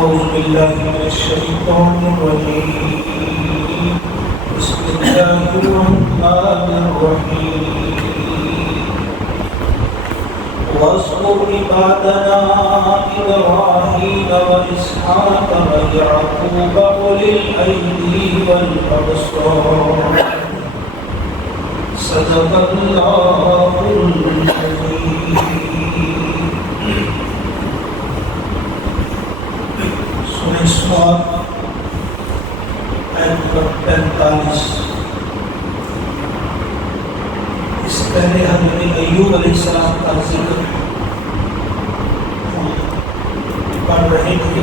أعوذ بالله من الشيطان الرجيم بسم الله الرحمن الرحيم واذكر عبادنا إبراهيم وإسحاق ويعقوب أولي الأيدي والأبصار صدق الله العظيم. سورہ صاد آیت نمبر 45. اس سے پہلے حضرت ایوب علیہ السلام کا ذکر پڑھ رہے تھے.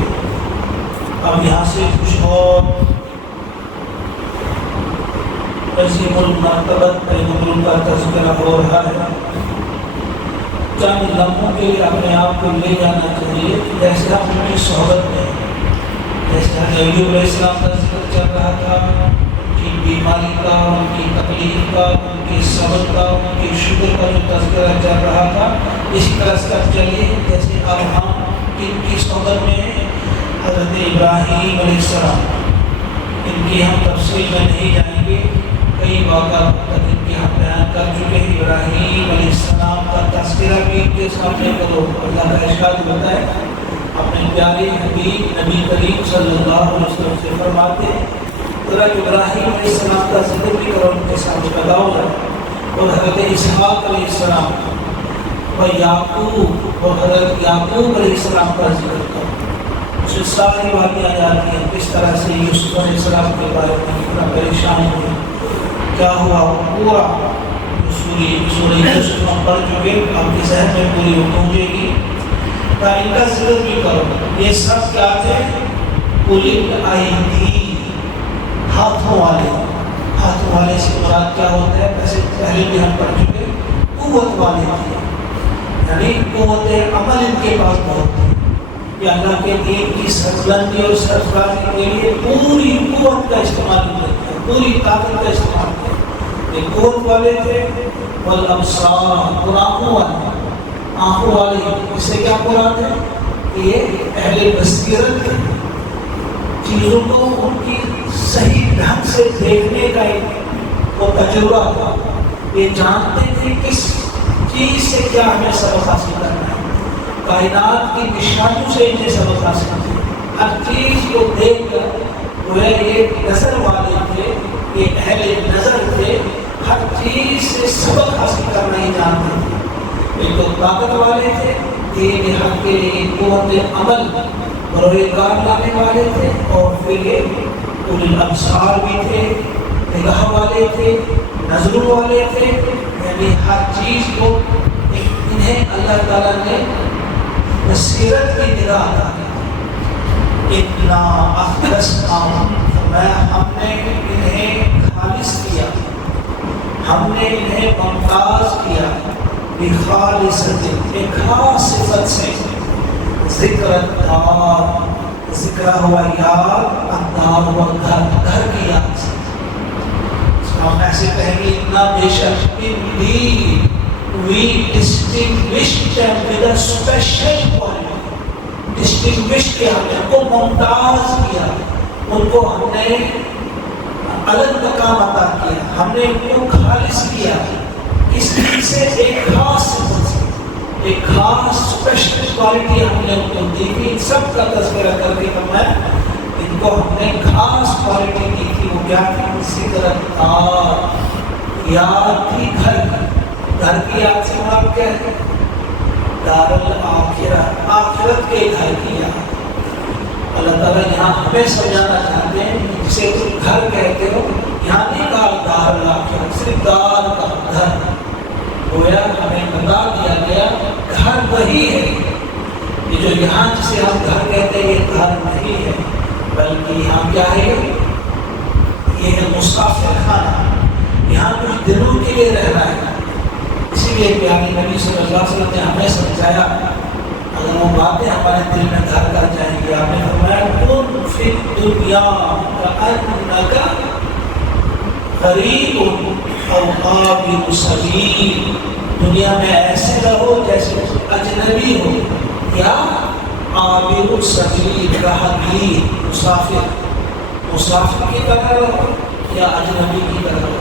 اب یہاں سے کچھ اور عظیم المرتبت پیغمبروں کا تذکرہ ہو رہا ہے. چند لمحوں کے لیے اپنے آپ کو لے جانا چاہیے جیسے ہم ان کی صحبت میں، جیسے حضرت ایوب علیہ السلام کا ذکر چل رہا تھا، ان کی بیماری کا، ان کی تکلیف کا، ان کے صبر کا، ان کے شکر کا جو تذکرہ چل رہا تھا، اسی طرح سے چلیے جیسے اب ہم ان کی صحبت میں ہیں. حضرت ابراہیم علیہ السلام، ان کی ہم تفصیل میں نہیں جائیں گے، کئی واقعات ان کے ہم بیان کر چکے ہیں. ابراہیم علیہ السلام کا تذکرہ بھی ان کے سامنے کرو. اللہ کا ارشاد ہوتا ہے اپنے پیارے حبیب نبی کریم صلی اللہ علیہ وسلم سے فرماتے ہیں حضرت ابراہیم علیہ السلام کا ذکر بھی کرو، ان کے سامنے لگاؤ گا. اور حضرت اسحاق علیہ السلام اور یعقوب اور حضرت یعقوب علیہ السلام کا ذکر کرو. اس سے ساری باتیں آ جاتی ہیں کس طرح سے یوسف علیہ السلام کے بارے میں اتنا پریشان ہوئے، کیا ہوا. پورا سورہ یوسف ہم پڑھ چکے، آپ کے ذہن میں پوری پہنچے گی. ان کا ذکر بھی کرو. یہ سب کیا تھے؟ اولی الایدی، ہاتھوں والے. ہاتھوں والے سے مراد کیا ہوتا ہے؟ ویسے پہلے بھی ہم پڑھ چکے، قوت والے تھے، یعنی قوت عمل ان کے پاس بہت تھی. یہ اللہ کے دین کی سربلندی اور سرفرازی کے لیے پوری قوت کا استعمال کرتے ہیں، پوری طاقت کا استعمال کرتے ہیں. یہ قوت والے تھے. والابصار، اور آنکھوں والے. آنکھوں والے اس سے کیا مراد ہے؟ یہ اہل بصیرت ہے، چیزوں کو ان کی صحیح ڈھنگ سے دیکھنے کا ایک وہ تجربہ تھا. یہ جانتے تھے کس چیز سے کیا ہمیں سبق حاصل کرنا ہے. کائنات کی نشانیوں سے انہیں سبق حاصل کیا. ہر چیز کو دیکھ کر وہ یہ نظر والے تھے، یہ اہل نظر تھے، ہر چیز سے سبق حاصل کرنا ہی جانتے تھے. ایک تو طاقت والے تھے، دین حق کے لیے قوت عمل اور روزگار لانے والے تھے، اور پھر یہ اولی الابصار بھی تھے، نگاہ والے تھے، نظروں والے تھے. یعنی ہر چیز کو انہیں اللہ تعالیٰ نے بصیرت کی نگاہ عطا کی. اتنا اخلصناہم، ہم نے انہیں خالص کیا، ہم نے انہیں ممتاز کیا. بخالصۃ، ایک خاص صفت سے. ذکر الدار، ذکر ہوا یاد، الدار ہوا گھر، گھر کی یاد سے. ہم ایسے کہیں گے اتنا بے شک indeed we distinguished them with a special quality. distinguished کیا، ہم نے ان کو ممتاز کیا، ان کو ہم نے الگ مقام عطا کیا، ہم نے ان کو خالص کیا. اس سے ایک خاص صفت سے، ایک خاص اسپیشل کوالٹی ہم نے ان کو دی تھی. ان سب کا تذکرہ کر کے فرمایا ان کو ہم نے خاص کوالٹی دی تھی. وہ کیا تھی؟ ذکر الدار، یاد تھی گھر کی. گھر کی یاد سے مراد کیا ہے؟ دار الاخرہ، آخرت کے گھر کی یاد. اللہ تعالیٰ یہاں ہمیں سمجھانا چاہتے ہیں جسے تم گھر کہتے ہو، یہاں نہیں کہا دار الاخرہ، صرف دار کا گھر. گویا ہمیں بتا دیا گیا گھر وہی ہے. یہ جو یہاں جسے ہم گھر کہتے ہیں یہ گھر نہیں ہے، بلکہ یہاں کیا ہے؟ یہ ہے مسافر خانہ. یہاں کچھ دنوں کے لیے رہنا ہے. اسی لیے پیارے نبی صلی اللہ علیہ وسلم نے ہمیں سمجھایا اگر وہ باتیں ہمارے دل میں گھر کر جائیں گی. آپ نے فرمایا کن فی الدنیا کأنک غریب او عابر سبیل. دنیا میں ایسے رہو جیسے اجنبی ہو یا عابر السبیل راہگیر مسافر، مسافر کی طرح رہو یا اجنبی کی طرح رہو۔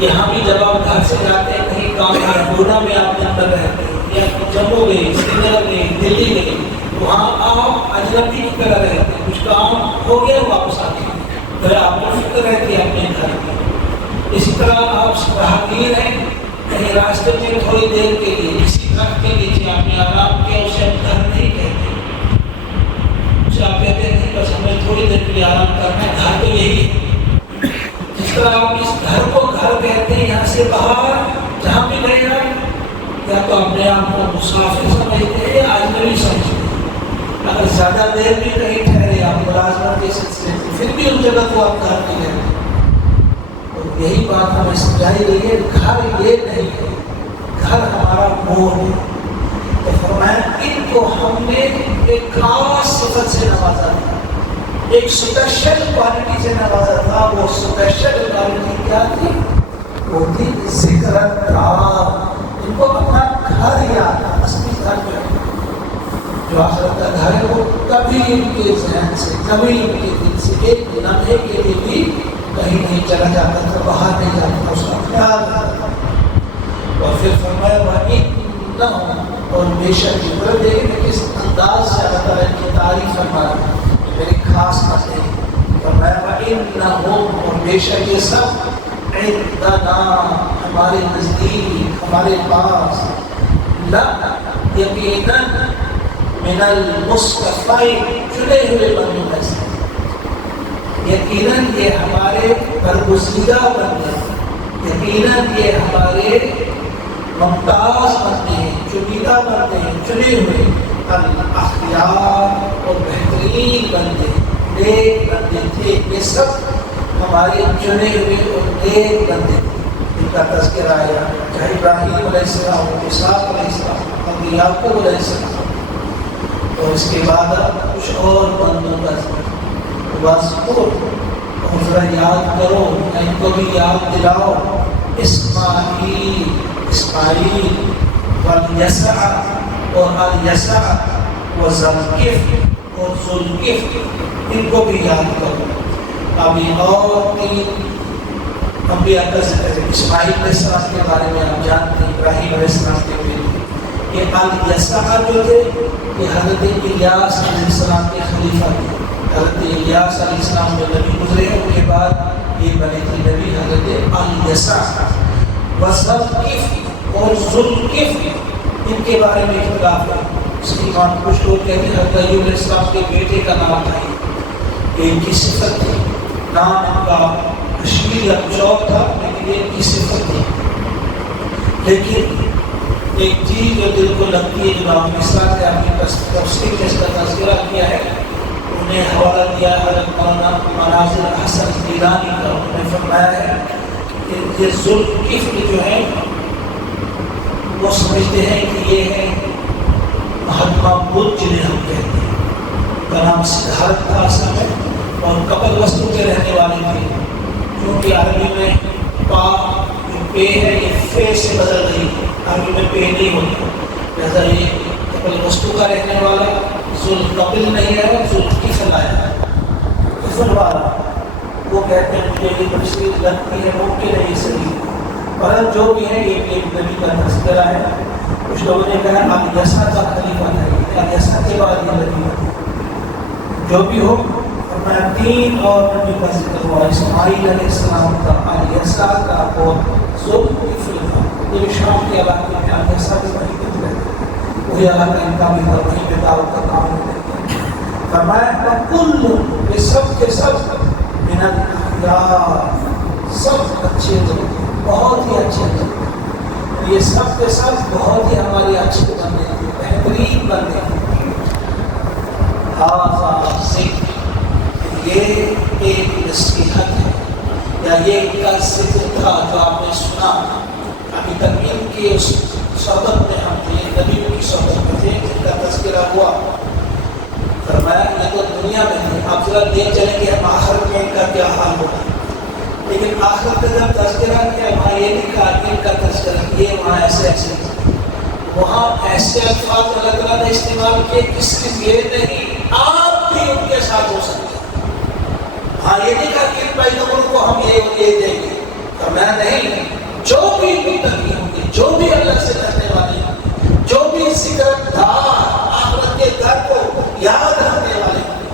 یہاں بھی جب آپ گھر سے جاتے ہیں کہیں کام ہے، پورا میں آپ کے اندر رہتے ہیں، یا جموں گئے، سری نگر گئے، دلی گئے، وہاں آپ اجنبی کی طرح رہتے ہیں، کچھ کام ہو گیا واپس آتے ہیں، پھر آپ کو فکر رہتی ہے اپنے گھر کی۔ اسی طرح آپ راہگیر ہیں، کہیں راستے میں تھوڑی دیر کے لیے کسی درخت کے نیچے آپ نے آرام کیا، اسے ہم گھر نہیں کہتے، اسے آپ کہتے ہیں کہ بس ہمیں تھوڑی دیر کے لیے آرام کرنا ہے، گھر تو یہی ہے۔ جس طرح آپ اس گھر کو گھر کہتے ہیں، یہاں سے باہر جہاں بھی گئے آپ، یا تو اپنے آپ کو مسافر سمجھتے ہیں یا اجنبی سمجھتے ہیں۔ اگر زیادہ دیر بھی کہیں ٹھہرے آپ ملازمت کے سلسلے میں، پھر بھی ان جگہ کو آپ گھر نہیں کہتے۔ تو یہی بات ہمیں سمجھائی گئی ہے، گھر یہ نہیں ہے، گھر ہمارا وہ ہے۔ تو فرمایا ان کو ہم نے ایک خاص صفت سے نوازا تھا، ایک اسپیشل کوالٹی سے نوازا تھا۔ وہ اسپیشل کوالٹی کیا تھی؟ وہ تھی ذکر الدار۔ ان کو اپنا گھر یاد تھا، اصلی گھر جو ہے، جو آخرت کا گھر ہے، وہ کبھی ان کے ذہن سے، کبھی ان کے دل سے ایک لمحے کے لیے بھی کہیں نہیں چلا جاتا تھا، باہر نہیں جاتا تھا، اس کا خیال رکھتا تھا۔ اور پھر فرمایا وَإِنَّهُمْ، اور بے شک یہ دیکھیں کہ کس انداز سے اللہ تعالیٰ کی تعریف فرما رہا ہے، میری خاص بات ہے۔ فرمایا وَإِنَّهُمْ، اور بے شک یہ سب عندنا، ہمارے نزدیک، ہمارے پاس، لا یقیناً من المصطفین، چنے ہوئے بندوں میں سے، یقیناً یہ ہمارے برگزیدہ بندے ہیں، یقیناً یہ ہمارے ممتاز بندے ہیں، چنیدہ بندے ہیں، چنے ہوئے الاخیار، اور بہترین بندے، نیک بندے تھے۔ یہ سب ہمارے چنے ہوئے اور نیک بندے تھے، ان کا تذکرہ آیا، چاہے ابراہیم علیہ السلام، اسحاق علیہ السلام اور یعقوب علیہ السلام، اور اس کے بعد کچھ اور بندوں کا ذکر، اور ذرا یاد کرو، ان کو بھی یاد دلاؤ، اسماعیل، اسماعیل والیسع، اور الیسع وذوالکفل، اور ذوالکفل، ان کو بھی یاد کرو۔ ابھی اور تین انبیاء کا ذکر ہے۔ اسماعیل علیہ السلام کے بارے میں آپ جانتے ہیں، ابراہیم علیہ السلام کے بیٹے، یہ الیسع جو تھے یہ حضرت الیاس علیہ السلام کے خلیفہ تھے۔ حضرت الیاس علیہ السلام جو نبی گزرے ہیں، ان کے بعد یہ بنے تھے نبی حضرت الیسع۔ وذوالکفل اور ذوالکفل، ان کے بارے میں اختلاف ہے۔ اس کی بات کچھ لوگ کہتے ہیں حضرت ایوب علیہ السلام کے بیٹے کا نام تھا، یہ ان کی صفت تھی، نام ان کا کشمیر یا کچھ اور تھا، لیکن یہ ان کی صفت تھی۔ لیکن ایک چیز جو دل کو لگتی ہے، جو آپ کے ساتھ اپنی تفسیر میں اس کا تذکرہ کیا ہے، انہیں حوالہ دیا حضرت مولانا مناظر حسن گیلانی کا، انہوں نے فرمایا ہے کہ یہ ذوالکفل جو ہے وہ سمجھتے ہیں کہ یہ ہے مہاتما بدھ جنہیں ہم کہتے ہیں، کا نام سدھارتھ تھا اصل میں، اور کپل وستو کے رہنے والے تھے، کیونکہ عربی میں پا جو پے ہے یہ فے سے بدل گئی، عربی میں پے نہیں ہوتا، لہذا یہ کپل وستو کا رہنے والا، ذوالکفل نہیں ہے، ذوالکفل آیا ہے، کفل والا، وہ کہتے ہیں مجھے یہ تفسیر لگتی ہے ممکن ہے یہ صحیح، پر جو بھی ہے یہ ایک نبی کا تذکرہ ہے۔ کچھ لوگوں نے کہا الیسع کا خلیفہ تھا، الیسع کے بعد یہ نبی ہے، جو بھی ہو، فرمایا تین اور نبی کا ذکر ہوا، اسماعیل علیہ السلام کا، الیسع کا، اور ذوالکفل کا۔ یہ شام کے علاقے میں الیسع کے وہیں پہ رہتے، وہی علاقہ ان کا بھی تھا، وہیں پہ دعوت کا کام کرتے ہیں۔ فرمایا وَكُلٌّ، یہ سب کے سب من الاخیار، سب اچھے لوگ، بہت ہی اچھے لوگ، یہ سب کے سب بہت ہی ہمارے اچھے بندے تھے، بہترین بندے تھے۔ ھذا ذکر، یہ ایک نصیحت ہے، یا یہ ایک کا ذکر تھا جو آپ نے سنا۔ ابھی تک ان کی اس صحبت میں ہم تھے، نبی کی صحبت میں تھے، جن کا تذکرہ ہوا۔ فرمایا یہ تو دنیا میں ہے، آپ ذرا دیکھ چلیں گے ہم آخرت میں ان کا کیا حال ہوگا، لیکن آخرت کا جب تذکرہ کیا وہاں یہ نہیں کہا کہ ان کا تذکرہ یہ وہاں ایسے ایسے، وہاں ایسے الفاظ اللہ تعالیٰ نے استعمال کیے کہ صرف یہ نہیں آپ بھی ان کے ساتھ ہو سکتے ہیں۔ ہاں یہ نہیں کہا کہ ان پیغمبروں کو ہم یہ دیں گے، فرمایا نہیں، جو بھی متقی ہوں گے، جو بھی اللہ سے ڈرنے والے ہوں گے، جو بھی ذکر دار آخرت کے در کو یاد رکھنے والے ہوں گے،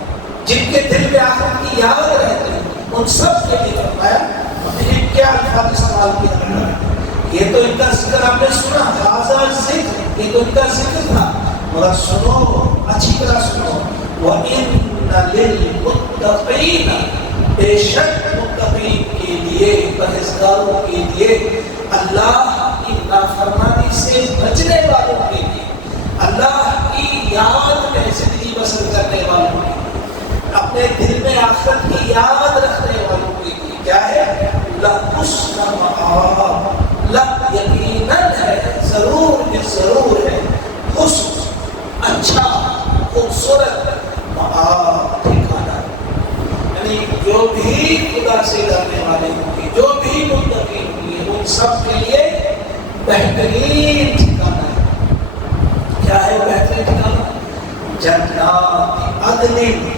جن کے دل میں آخرت کی یاد رہتی ہے، ان سب کے لیے فرمایا یہ کیا الفاظ استعمال کیا۔ یہ تو ان کا ذکر آپ نے سنا، تازہ ذکر، یہ تو ان کا ذکر تھا، مگر سنو، اچھی طرح سنو، وَإِنَّ لِلْمُتَّقِينَ، بے شک متقین کے لیے، پرہیزگاروں کے لیے، اللہ کی نافرمانی سے بچنے والوں کے لیے، اللہ کی یاد میں زندگی بسر کرنے والوں کے لیے، اپنے دل میں آخرت کی یاد رکھنے والوں کے لیے کیا ہے؟ لَحُسْنَ مَآبٍ، یقیناً ہے، ضرور یہ ضرور ہے، حسن، اچھا، خوبصورت مآب، ٹھکانہ، یعنی جو بھی خدا سے ڈرنے والے ہوں گے، جو بھی متقی ہوں گے، ان سب کے لیے بہترین ٹھکانہ ہے۔ کیا ہے بہترین ٹھکانہ؟ جنات عدن،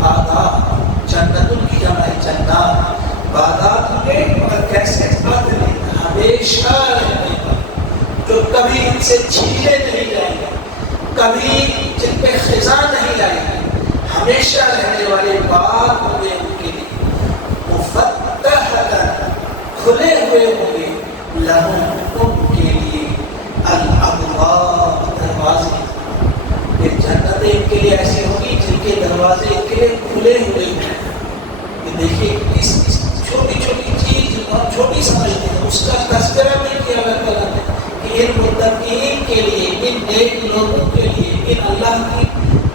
باغات، جنت کی جمع ہے جنات، باغات ہوں گے مگر کیسے؟ عدن، ہمیشہ رہنے والے، جو کبھی ان سے چھینے نہیں جائیں گے، کبھی جن پہ خزاں نہیں آئے گی، ہمیشہ رہنے والے باغ ہوں گے ان کے لیے، مفتحۃ، کھلے ہوئے ہوں گے، لہم، ان کے لیے، الابواب، دروازے، یہ جنتیں ان کے لیے ایسی ہوگی جن کے دروازے ان کے لیے کھلے ہوئے ہیں۔ یہ دیکھیے اس چھوٹی چھوٹی چیز بہت چھوٹی سمجھتے ہیں، اس کا تذکرہ بھی کیا اللہ تعالیٰ نے کہ ان متقین کے لیے، ان نیک لوگوں کے لیے، ان اللہ کی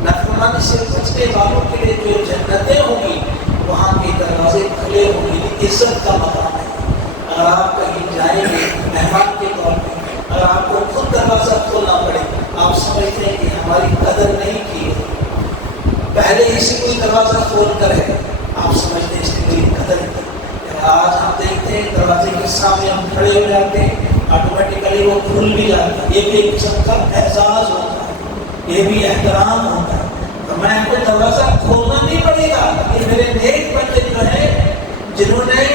نافرمانی سے بچنے والوں کے لیے جو جنتیں ہوں گی، وہاں کے دروازے کھلے ہوں گے، عزت کا مقام ہے۔ اگر آپ کہیں جائیں گے مہمان کے طور پہ، اگر آپ کو خود دروازہ کھولنا پڑے، آپ سمجھتے ہیں کہ ہماری قدر نہیں کی ہے، پہلے ہی سے کوئی دروازہ کھول کر ہے، آپ سمجھتے ہیں اس کی کوئی قدر نہیں۔ آج ہم دیکھتے ہیں دروازے کے سامنے ہم کھڑے ہو جاتے ہیں، آٹومیٹیکلی وہ کھل بھی جاتا ہے، یہ بھی ایک قسم کا اعزاز ہوتا ہے، یہ بھی احترام ہوتا ہے۔ تو میں کو دروازہ کھولنا نہیں پڑے گا، یہ میرے نیک بندے جو ہیں جنہوں نے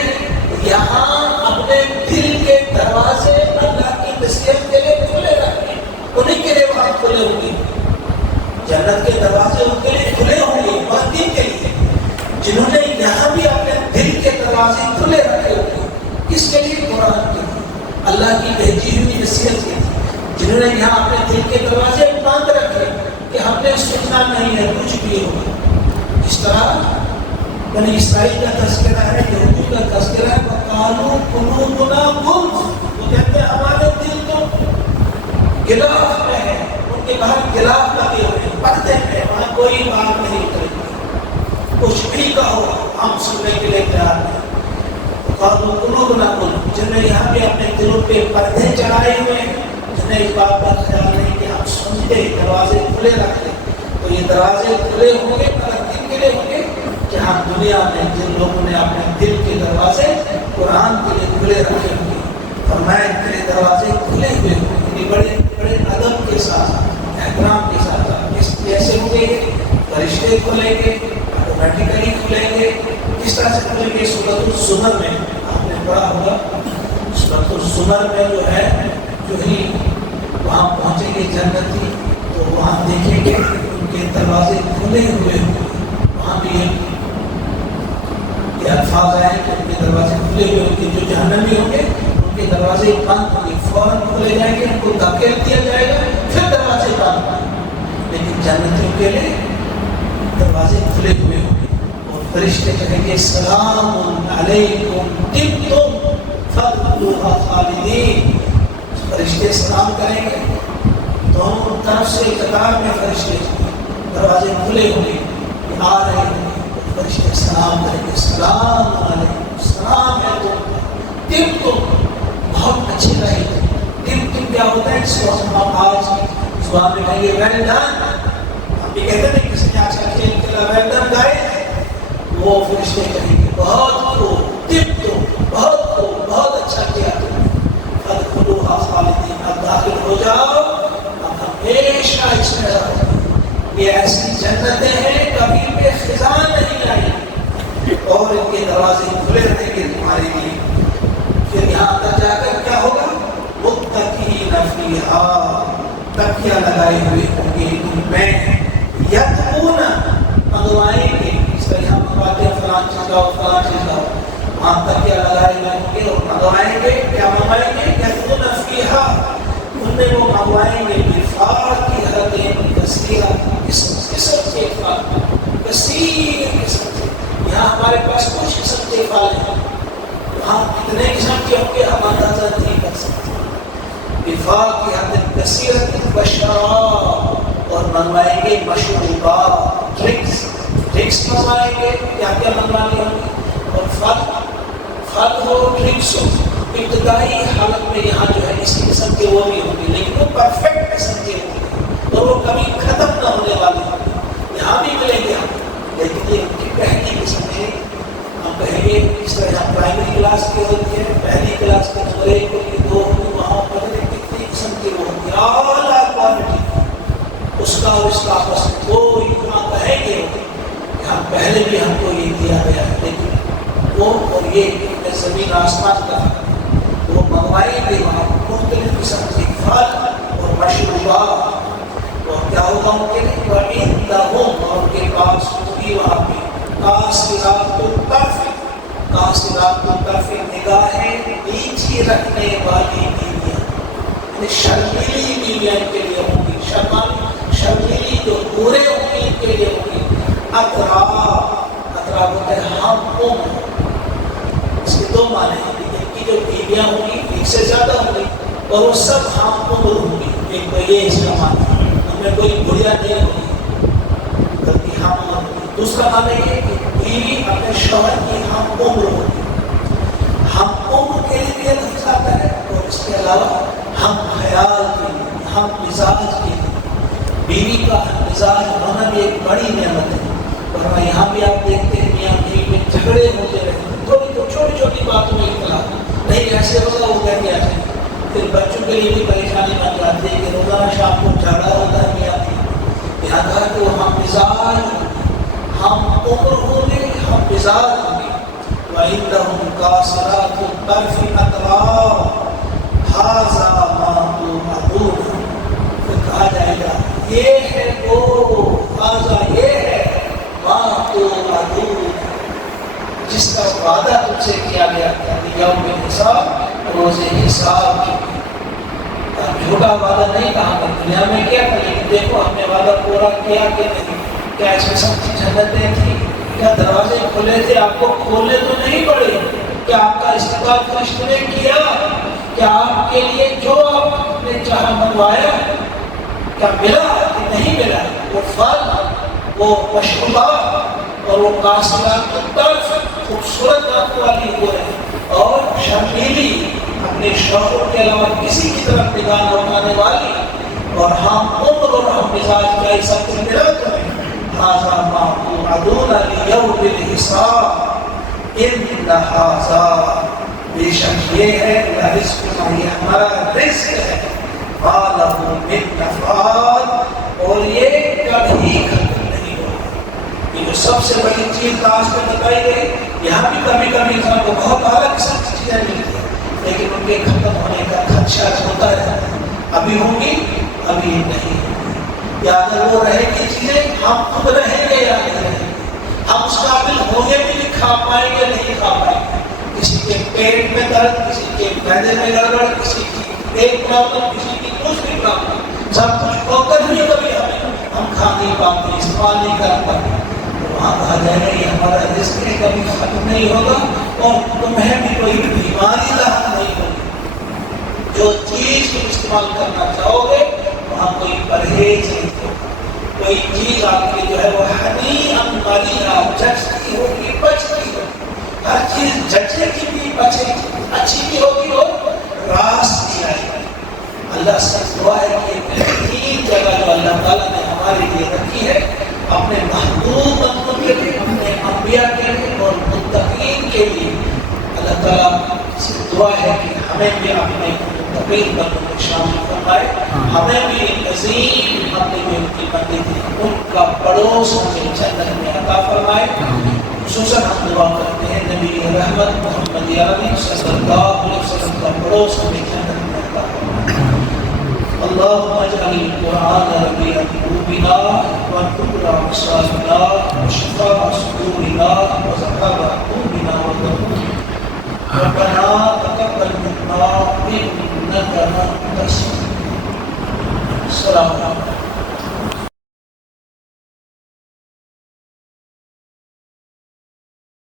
یہاں اپنے دل کے دروازے اللہ کی نصیحت کے لیے کھلے رکھے، انہیں کے لیے وہاں کھلے ہوں گے، جنت کے دروازے ان کے لیے کھلے ہوں گے، باقی کے لیے جنہوں نے یہاں بھی اپنے دل کے دروازے کھلے رکھے ہوئے، کس کے لیے؟ قرآن کے لیے، اللہ کی بھیجی ہوئی نصیحت کے لیے، جنہوں نے یہاں اپنے دل کے دروازے بند رکھے کہ ہم نے سننا نہیں ہے، کچھ بھی ہوگا۔ اس طرح بنی اسرائیل کا تذکرہ ہے، یہودیوں کا تذکرہ ہے، وَقَالُوا قُلُوبُنَا غُلْفٌ، وہ کہتے ہیں ہمارے دل تو غلاف میں ہے، ان کے باہر غلاف لگے ہوئے ہیں، پردے میں، وہاں کوئی بات نہیں کرے، کچھ بھی کہو ہم سننے کے لیے تیار نہیں۔ قَالُوا قُلُوبُنَا غُلْفٌ، جن نے یہاں بھی اپنے دلوں پہ پردے چڑھائے ہوئے ہیں، جنہیں اس بات کا خیال نہیں کہ ہم سنتے، دروازے کھلے رکھتے، تو یہ دروازے کھلے ہوں گے مگر کن کے لیے ہوں گے؟ جہاں دنیا میں جن لوگوں نے اپنے دل کے دروازے قرآن کے لیے کھلے رکھے ہوں گے، اور میں تیرے دروازے کھلے ہوئے ہوں گے، بڑے بڑے ادب کے ساتھ، احترام کے ساتھ، اس کیسے ہوں گے؟ فرشتے کھلیں گے، آٹومیٹیکلی کھلیں گے، کس طرح سے کھلیں گے؟ سورۃ الزمر میں آپ نے پڑھا ہوگا، سورۃ الزمر میں جو ہے، جو ہی وہاں پہنچیں گے جنتی تو وہاں دیکھیں گے ان کے دروازے کھلے ہوئے ہوں گے، وہاں بھی یہ الفاظ آئے کہ ان کے دروازے کھلے ہوئے ہوں گے، جو جہنمی ہوں گے ان کے دروازے بند ہوں گے، فوراً کھلے جائیں گے، ان کو دھکیل دیا جائے گا، پھر دروازے بند ہوں گے، لیکن جنتیوں کے لیے دروازے کھلے ہوئے ہوں گے، اور فرشتے کہیں گے سلام علیکم طبتم فادخلوها خالدین، فرشتے سلام کریں گے، دونوں طرف سے قطار میں فرشتے دروازے کھلے ہوں گے، آ رہے ہوں گے، فرشتے سلام کریں گے سلام علیکم، سلام ہے تم بہت اچھے رہے، تم کیا ہوتا ہے؟ اس کو ہم آج زبان میں کہیں گے ویل ڈن، ہم بھی کہتے ہیں کسی نے آج کا کھیل کھیلا ویل ڈن گائے، وہ فرشتے کہیں گے بہت خوب، بہت خوب، بہت اچھا کیا تم، ادخلوها خالدین، اب داخل ہو جاؤ یہ دروازے کھلے رہیں گے تمہارے لیے. پھر یہاں اندر جا کر کیا ہوگا؟ متکئین فیہا، تکیہ لگائے ہوئے ہوں گے ان میں، یدعون منگوائیں گے، اس طرح ہم منگواتے ہیں فلاں چیز لاؤ فلاں چیز لاؤ، وہاں تکیہ لگائے ہوئے ہوں گے اور منگوائیں گے. کیا منگوائیں گے؟ یدعون فیہا، ان میں وہ منگوائیں گے بفاکہۃ کثیرہ، قسم کے پھل، کثیر قسم کے. یہاں ہمارے پاس کچھ قسم کے پھل ہیں، وہاں کتنے قسم کے ہوں گے ہم اندازہ نہیں کر سکتے. بفاکہۃ کثیرۃ وشراب، اور منگوائیں گے مشروبات، ڈرنکس منگوائیں گے. کیا کیا منگوانے ہوں گے؟ اور پھل ہو، ڈرنکس ہو. ابتدائی حالت میں یہاں جو ہے اسی قسم کے وہ بھی ہوں گے، لیکن وہ پرفیکٹ قسم کے ہوں گے اور وہ کبھی ختم نہ ہونے والے ہوں گے. یہاں بھی ملیں گے ہم، لیکن یہ ان کی پہلی قسم ہے. ہم کہیں گے اس طرح پرائمری کلاس کی ہوتی ہے، پہلی کلاس کا نمبر 1 ہوگی، 2 ہوگی، وہاں پر کتنی قسم کی وہ ہوتی ہے، اعلیٰ کوالٹی. اس کا اور اس کا آپس میں کوئی وہاں کہیں گے کہ ہم پہلے بھی ہم کو یہ دیا گیا ہے، لیکن وہ اور یہ زمین آسمان کا وہ منگوائیں گے وہاں مختلف قسم کے پھل اور مشروبات. اور کیا ہوگا ان کے لیے؟ وَعِندَهُمْ، اور ان کے پاس ہوگی وہاں پہ قاصرات الطرف، قاصرات الطرف نگاہیں نیچی رکھنے والی بیویاں، یعنی شرمیلی بیویاں ان کے لیے ہوں گی. شرمیلی جو برے ہوں گے ان کے لیے ہوں گی. اطراف ہوتا ہے ہم عمر، اس کے 2 معنی ہیں. ان کی جو بیویاں ہوں گی ایک سے زیادہ ہوں گی اور وہ سب ہم عمر ہوں گی. ایک تو یہ اس کا معنی ہے، ان میں کوئی بڑھیا نہیں ہوگی بلکہ ہم عمر ہوگی. دوسرا معنی یہ کہ بیوی اپنے شوہر کی ہم عمر ہوگی. ہم عمر کے لیے بھی لفظ آتا ہے اور اس کے علاوہ ہم خیال کے لیے، ہم مزاج کے لیے. بیوی کا مزاج ہونا بھی ایک بڑی نعمت ہے. ورنہ یہاں بھی آپ دیکھتے ہیں میاں بیوی میں جھگڑے ہوتے رہتے ہیں، چھوٹی چھوٹی باتوں میں اختلاف، نہیں ایسے ہوگا وہ کہہ دیا جائے. پھر بچوں کے لیے بھی پریشانی بن جاتی ہے کہ روزانہ شام کو جھگڑا ہوتا ہے میاں بیوی. یہاں کہا کہ وہ ہم مزاج ہوں گے، ہم عمر ہوں گے، ہم مزاج ہوں گے. وَعِندَهُمْ قَاصِرَاتُ الطَّرْفِ أَتْرَابٌ هَٰذَا مَا تُوعَدُونَ. پھر کہا جائے گا یہ ہے وہ، هَٰذَا یہ ہے، مَا تُوعَدُونَ، جس کا وعدہ تم سے کیا گیا تھا، یوم حساب، روز حساب. جھوٹا وعدہ نہیں کہا تھا دنیا میں کیا تھا، لیکن دیکھو ہم نے وعدہ پورا کیا کہ نہیں. کیا اس میں سب کی جنتیں تھیں؟ کیا دروازے کھلے تھے؟ آپ کو کھولنے تو نہیں پڑے. کیا آپ کا استقبال فرشتوں نے کیا؟ کیا آپ کے لیے جو آپ نے چاہا منگوایا کیا ملا کہ نہیں ملا؟ وہ پھل، وہ مشروبات اور وہ قاصرات الطرف، خوبصورت بات والی وہ ہے اور شرمیلی، اپنے شوہر کے علاوہ کسی کی طرف نگاہ نہ اٹھانے والی، اور ہم عمر اور ہم مزاج کا ایسا کچھ ملا کریں. هذا ما توعدون ليوم الحساب ان هذا، بے شک یہ ہے رزق، یہ ہمارا رزق ہے. ما له من نفاد، اور یہ کبھی ختم نہیں ہوگا. یہ جو سب سے بڑی چیز آج تک بتائی گئی، یہاں بھی کبھی کبھی انسان کو بہت اعلیٰ قسم کی چیزیں ملتی ہیں، لیکن ان کے ختم ہونے کا خدشہ ہوتا ہے. ابھی ہوں گی، ابھی نہیں. یا اگر وہ رہے گی چیزیں، ہم خود رہیں گے یا نہیں رہیں گے، ہم اس قابل ہوں گے بھی نہیں، کھا پائیں گے نہیں کھا پائیں گے. کسی کے پیٹ میں درد، کسی کے معدے میں گڑبڑ، کسی کی ایک پرابلم، کسی کی دوسری پرابلم، سب کچھ ہو کر بھی کبھی ہم کھا نہیں پاتے، استعمال نہیں کر پاتے. وہاں کہا جائے گا یہ ہمارا رزق ہے، کبھی ختم نہیں ہوگا اور تمہیں بھی کوئی بیماری لاحق نہیں ہوگی. جو چیز تم استعمال کرنا چاہو گے وہاں کوئی پرہیز نہیں ہوگا. کوئی چیز آپ کی جو ہے وہ حنین مریضہ جچتی ہوگی، بچتی ہوگی. ہر چیز جچے کی بھی، بچے کی اچھی بھی ہوگی اور راست بھی آئے گی. اللہ سے دعا ہے کہ بہترین جگہ جو اللہ تعالیٰ نے ہمارے لیے رکھی ہے، اپنے محبوب بندوں کے لیے، اپنے انبیاء کے لیے اور متقین کے لیے، اللہ تعالیٰ سے دعا ہے کہ ہمیں بھی اپنے متقین بندوں میں شامل فرمائے. ہمیں بھی عظیم بندے میں ان کی بندگی، ان کا پڑوس ہمیں جنت میں عطا فرمائے. خصوصاً ہم دعا کرتے ہیں نبی رحمت محمد عربی صلی اللہ علیہ وسلم کا پڑوس ہمیں جنت میں عطا فرمائے. اللهم اجعل القرآن ربيع قلوبنا ونور أبصارنا وشفاء صدورنا وذهاب همومنا وغمومنا. ربنا تقبل منا إنك أنت السميع العليم. السلام عليكم.